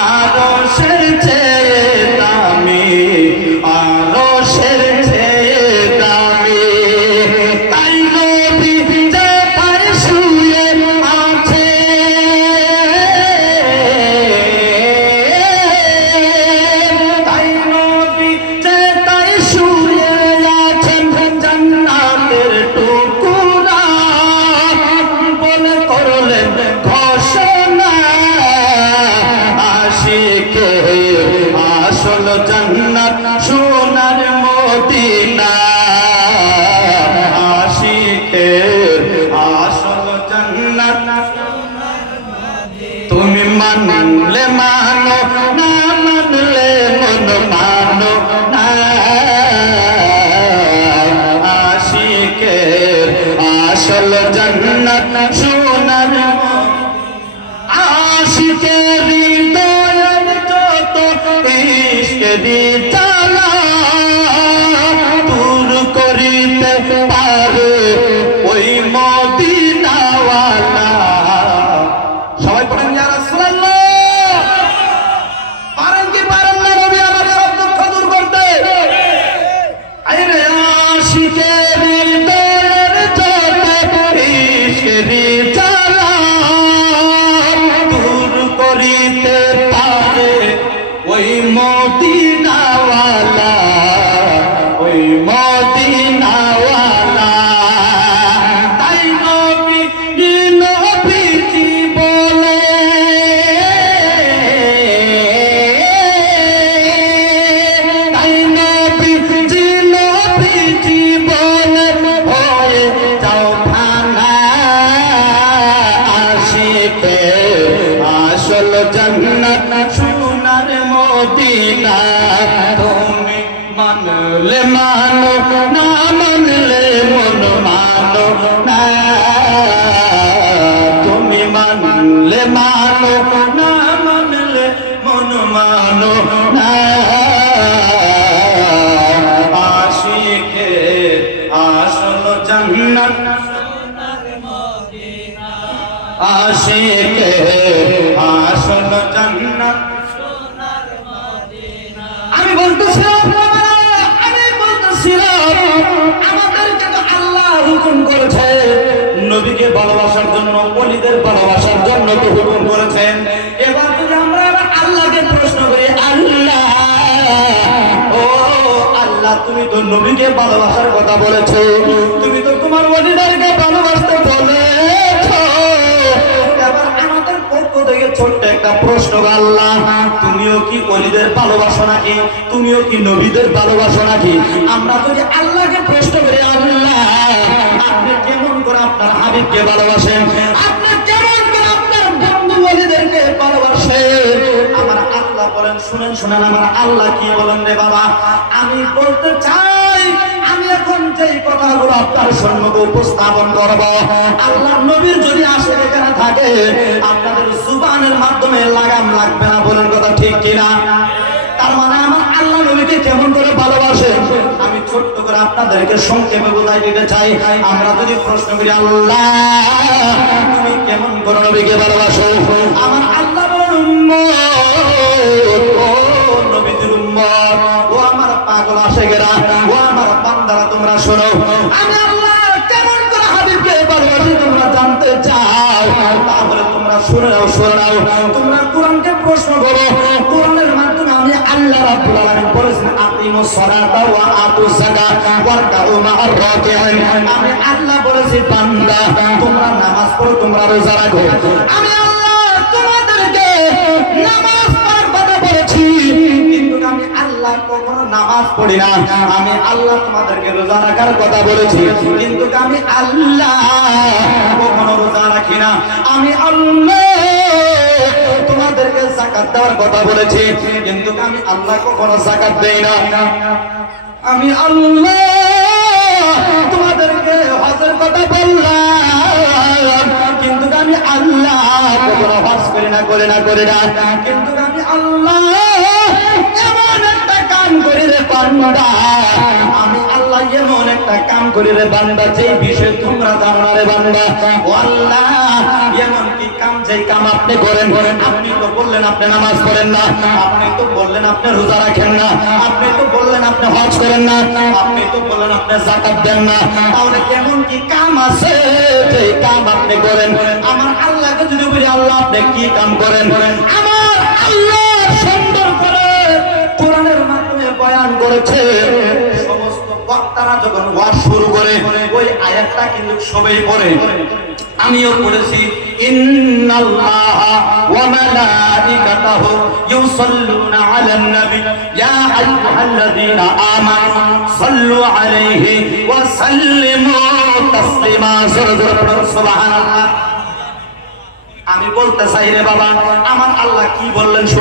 আরশের চেয়ে দামি, আরশের চেয়ে দামি। তাই নবী যেথায় শুয়ে আছে, তাই নবী যেথায় শুয়ে আছেন জান্নাতের টুকুরা বলে করলেন ঘোষণা। আশিকের আসল জান্নাত সোনার মদিনা, আশিকের আসল জান্নাত। তুমি মানলে মানো, না মানলে মন মানো না। আশিকের আসল জান্নাত সোনার, আশিকের হৃদয়ের যত ইশকেরি জ্বালা দূর করিতে পারে ওই মদিনাওয়ালা। সবাই পড়েন ইয়া রাসূলুল্লাহ। পারেন কি পারেন না নবী আমার সব দুঃখ দূর করতে? আরে আশিকের হৃদয়ের যত ইশকেরি জ্বালা দূর করিতে পারে ওই মদিনাওয়ালা, ওই মদিনাওয়ালা। তাই নবী নবীজি বলে, তাই নবীজি নবীজি বলে হয়ে যাও ফানা। আশিকের আসল জান্নাত সোনার মদিনা। তুমি মানলে মানো, না মানলে মন মানো না। তুমি মানলে মানো, না মানলে মন মানো না। আশিকের আসল জান্নাত সোনার মদিনা, আশিকের আসল জান্নাত সোনার মদিনা। আমি বলতেছিলাম আমাদেরকে তো আল্লাহ হুকুম করেছে নবীকে ভালোবাসার জন্য, ওলিদের ভালোবাসার জন্য তো হুকুম করেছেন। এবার যদি আমরা আল্লাহকে প্রশ্ন করি, আল্লাহ ও আল্লাহ, তুমি তো নবীকে ভালোবাসার কথা বলেছো, তুমি তো তোমার ওলিদেরকে ভালোবাসতে বলেছো। এবার আমাদের পক্ষ থেকে ছোট্ট একটা প্রশ্ন, আল্লাহ তুমিও কি ওলিদের ভালোবাসো নাকি? তুমিও কি নবীদের ভালোবাসো নাকি? আমরা যদি আল্লাহকে প্রশ্ন করি, আল্লাহ আপনি কেমন করে আপনার হাবিবকে ভালোবাসেন, আপনি কেমন করে আপনার বন্ধু ওলিদেরকে ভালোবাসেন? আমার আল্লাহ বলেন, শুনেন শুনেন আমার আল্লাহ কি বলেন রে বাবা। আমি বলতে চাই, আমি এখন যেই কথাগুলো আপনার সম্মুখে উপস্থাপন করব, আল্লাহ নবীর যদি আসে এখানে থাকে, আপনাদের জুবানের মাধ্যমে লাগাম লাগবে না। বলেন কথা ঠিক কিনা? তার মানে আমার আল্লাহ নবীকে কেমন করে ভালোবাসে আমি ছোট্ট করে আপনাদেরকে সংক্ষেপে বোঝাই দিতে চাই। আমরা যদি প্রশ্ন করি, আল্লাহ তুমি কেমন করে নবীকে ভালোবাসো? আমার আল্লাহ বলেন, উম্মত, ও নবীদের উম্মত, ও আমার পাগল আশেকেরা, ও আমার বান্দারা, তোমরা শোনো, আমি আল্লাহ কেমন করে হাবিবকে ভালোবাসি তোমরা জানতে চাও? তাহলে তোমরা শুনে নাও, শুনে নাও। তোমরা কোরআনকে প্রশ্ন করো, কোরআনের মাধ্যমে আমি আল্লাহ রাব্বুল আলামিন বলেছেন, আকিমুস সালাতা ওয়া আতুজ যাকাত ওয়ারকাউ মা'আর রাকিঈন। আমি আল্লাহ বলেছি, বান্দা তোমরা নামাজ পড়ো, তোমরা রোজা রাখো। আমি আল্লাহ তোমাদেরকে নামাজ পড়ার কথা বলেছি, কিন্তু আমি আল্লাহ কখনো নামাজ পড়ি না। আমি আল্লাহ তোমাদেরকে রোজা রাখার কথা বলেছি, কিন্তু আমি আল্লাহ কখনো রোজা রাখি না। আমি আল্লাহ তোমাদেরকে যাকাত দেওয়ার কথা বলেছি, কিন্তু আমি আল্লাহ কখনো যাকাত দেই না। আমি আল্লাহ তোমাদেরকে হজের কথা বললাম, কিন্তু আমি আল্লাহ কখনো হজ করি না, করি না। কিন্তু আমি আল্লাহ এমন একটা কাম করি রে বান্দা, আমি আল্লাহ আল্লাহ এমন একটা কাম করে রে বান্দা, যেই বিষয়ে তোমরা জানো না রে বান্দা। ও আল্লাহ, এমন কি কাম, যেই কাম আপনি করেন। আপনি তো বললেন আপনি নামাজ পড়েন না, আপনি তো বললেন আপনি রোজা রাখেন না, আপনি তো বললেন আপনি হজ করেন না, আপনি তো বললেন আপনি যাকাত দেন না। তাহলে কেমন কি কাম আছে যে কাম আপনি করেন? আমার আল্লাহকে যদি বলি আল্লাহ আপনি কি কাম করেন, আমার আল্লাহ সুন্দর করে কোরআনের মাধ্যমে বয়ান করেছে। সমস্ত বক্তারা যখন ওয়াজ শুরু করে ওই আয়াতটা কিন্তু সবাই পড়ে, আমিও পড়েছি। ইন্নাল্লাহা ওয়া মালাইকাতাহু ইউসাল্লুনা আলান নবী ইয়া আইয়ুহাল্লাযীনা আমানু সাল্লু আলাইহি ওয়া সাল্লিমু তাসলিমা। সুবহানাল্লাহ। আমি বলতে চাই রে বাবা, আমার আল্লাহ কি বললেন